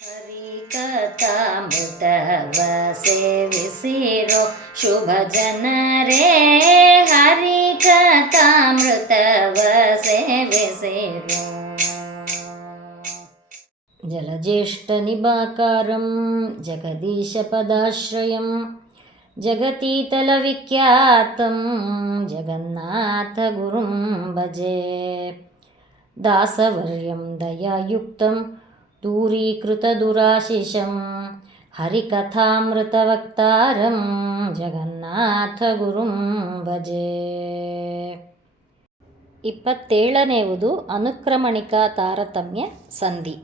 ಹರಿಕಥಾಮೃತವ ಸೇವಿಸಿರೋ ಶುಭ ಜನರೇ, ಹರಿಕಥಾಮೃತವ ಸೇವಿಸಿರೋ. ಜಲಜ್ಯೇಷ್ಠನಿಭಾಕಾರಂ ಜಗದೀಶಪದಾಶ್ರಯಂ ಜಗತೀತಲವಿಖ್ಯಾತಂ ಜಗನ್ನಾಥಗುರುಂ ಭಜೆ. ದಾಸವರ್ಯಂ ದಯಾಯುಕ್ತಂ ದೂರೀಕೃತದುರಾಶಿಷಂ ಹರಿಕಥಾಮೃತವಕ್ತಾರಂ ಜಗನ್ನಾಥಗುರುಂ ಭಜೆ. 27ನೇವುದು ಅನುಕ್ರಮಣಿಕಾ ತಾರತಮ್ಯ ಸಂಧಿ.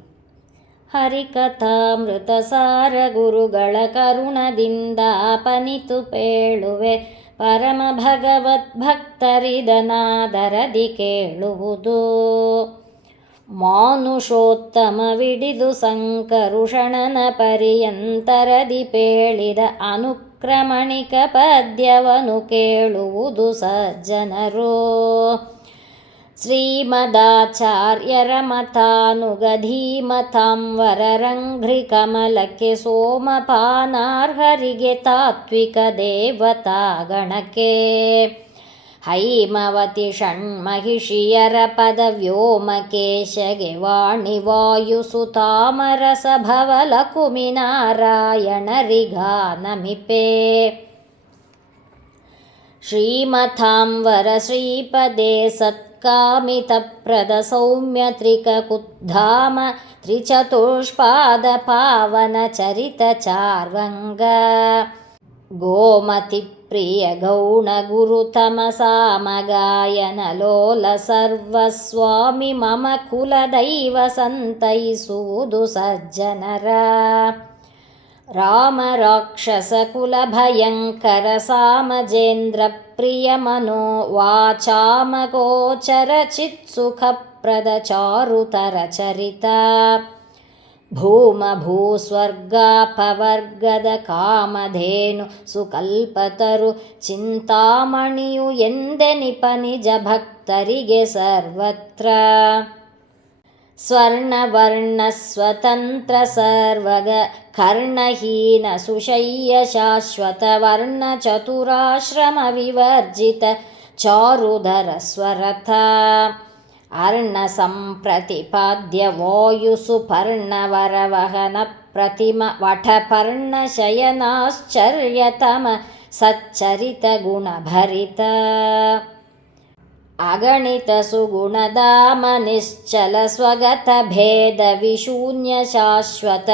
ಹರಿಕಥಾಮೃತ ಸಾರ ಗುರುಗಳ ಕರುಣದಿಂದಾಪನಿತು ಪೇಳುವೆ, ಪರಮ ಭಗವದ್ಭಕ್ತರಿದನಾದರದಿ ಕೇಳುವುದು. ಮಾನುಷೋತ್ತಮವಿಡಿದು ಸಂಕರುಷಣನ ಪರ್ಯಂತರದಿ ಪೇಳಿದ ಅನುಕ್ರಮಣಿಕ ಪದ್ಯವನು ಕೇಳುವುದು ಸಜ್ಜನರು. ಶ್ರೀಮದಾಚಾರ್ಯರ ಮತಾನುಗಧೀಮತಾಂವರರಂಘ್ರಿ ಕಮಲಕ್ಕೆ ಸೋಮಪಾನಾರ್ಹರಿಗೆ ತಾತ್ವಿಕ ದೇವತಾಗಣಕ್ಕೆ ಹೈಮವತಿ ಷಣ್ಮಹಿಷಿಯರ ಪದ ವ್ಯೋಮಕೇಶಗೆ ವಾಣಿ ವಾಯುಸುತಾಮರಸ ಭವಲಕುಮಿ ನಾರಾಯಣರಿಗಾನಮಿಪೇ. ಶ್ರೀಮಥಾಂವರ ಶ್ರೀಪದೇ ಸತ್ಕಾಮಿತಪ್ರದ ಸೌಮ್ಯ ತ್ರಿಕಕುದ್ಧಾಮ ತ್ರಿಚತುಷ್ಪಾದ ಪಾವನ ಚರಿತ ಚಾರ್ವಂಗ ಗೋಮತಿ ಪ್ರಿಯ ಗೌಣ ಗುರುತಮ ಸಾಮಗಾಯನ ಲೋಲ ಸರ್ವಸ್ವಾಮಿ ಮಮ ಕುಲದೈವ ಸಂತೈಸುವುದು ಸಜ್ಜನರ. ರಾಮ ರಾಕ್ಷಸ ಕುಲ ಭಯಂಕರ ಸಾಮಜೇಂದ್ರ ಪ್ರಿಯ ಮನೋ ವಾಚಾಮ ಗೋಚರ ಚಿತ್ಸುಖಪ್ರದ ಚಾರುತರ ಚರಿತ. ಭೂಮ ಭೂಸ್ವರ್ಗಾಪವರ್ಗದ ಕಾಮಧೇನು ಸುಕಲ್ಪತರು ಚಿಂತಾಮಣಿಯು ಎಂದೆನಿಪ ನಿಜ ಭಕ್ತರಿಗೆ ಸರ್ವತ್ರ. ಸ್ವರ್ಣವರ್ಣ ಸ್ವತಂತ್ರ ಸರ್ವಗ ಕರ್ಣಹೀನ ಸುಶಯ್ಯ ಶಾಶ್ವತ ವರ್ಣ ಚತುರಾಶ್ರಮ ವಿವರ್ಜಿತ ಚಾರುಧರ ಸ್ವರಥ. ಅರ್ಣ ಸಂಪ್ರತಿಪಾದ್ಯ ವಾಯುಸುಪರ್ಣವರವಹನ ಪ್ರತಿಮ ವಠಪರ್ಣ ಶಯನಾಶ್ಚರ್ಯತಮ ಸಚ್ಚರಿತ ಗುಣಭರಿತ. ಅಗಣಿತ ಸುಗುಣಧಾಮ ನಿಶ್ಚಲ ಸ್ವಗತ ಭೇದ ವಿಶೂನ್ಯ ಶಾಶ್ವತ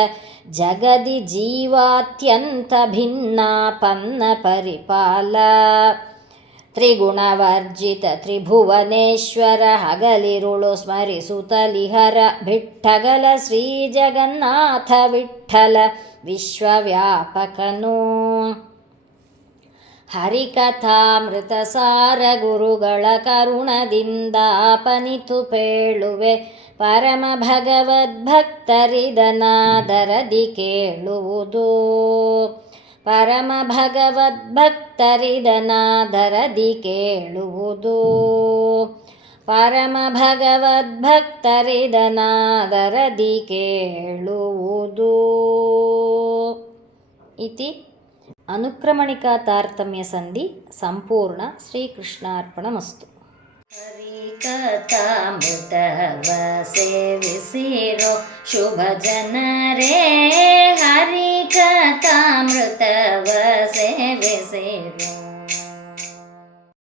ಜಗದಿ ಜೀವಾತ್ಯಂತ ಭಿನ್ನಾಪನ್ನ ಪರಿಪಾಲ. ತ್ರಿಗುಣವರ್ಜಿತ ತ್ರಿಭುವನೇಶ್ವರ ಹಗಲಿರುಳು ಸ್ಮರಿಸುತ್ತಲಿಹರ ಭಿಟ್ಟಗಲ ಶ್ರೀ ಜಗನ್ನಾಥ ವಿಠ್ಠಲ ವಿಶ್ವವ್ಯಾಪಕನು. ಹರಿಕಥಾಮೃತ ಸಾರ ಗುರುಗಳ ಕರುಣದಿಂದಾಪನಿತು ಪೇಳುವೆ, ಪರಮ ಭಗವದ್ಭಕ್ತರಿದನಾದರದಿ ಕೇಳುವುದು. ಪರಮ ಭಗವದ್ಭಕ್ತರಿದನಾದರದಿ ಕೇಳುವುದು. ಪರಮ ಭಗವದ್ಭಕ್ತರಿದನಾದರದಿ ಕೇಳುವುದು. ಇತಿ ಅನುಕ್ರಮಣಿಕಾ ತಾರತಮ್ಯ ಸಂಧಿ ಸಂಪೂರ್ಣ. ಶ್ರೀಕೃಷ್ಣಾರ್ಪಣಮಸ್ತು. ಹರಿಕಥಾಮೃತವ ಸೇವಿಸಿರೋ ಶುಭ ಜನರೇ, ಹರಿಕಥಾಮೃತವ ಸೇವಿಸಿರೋ.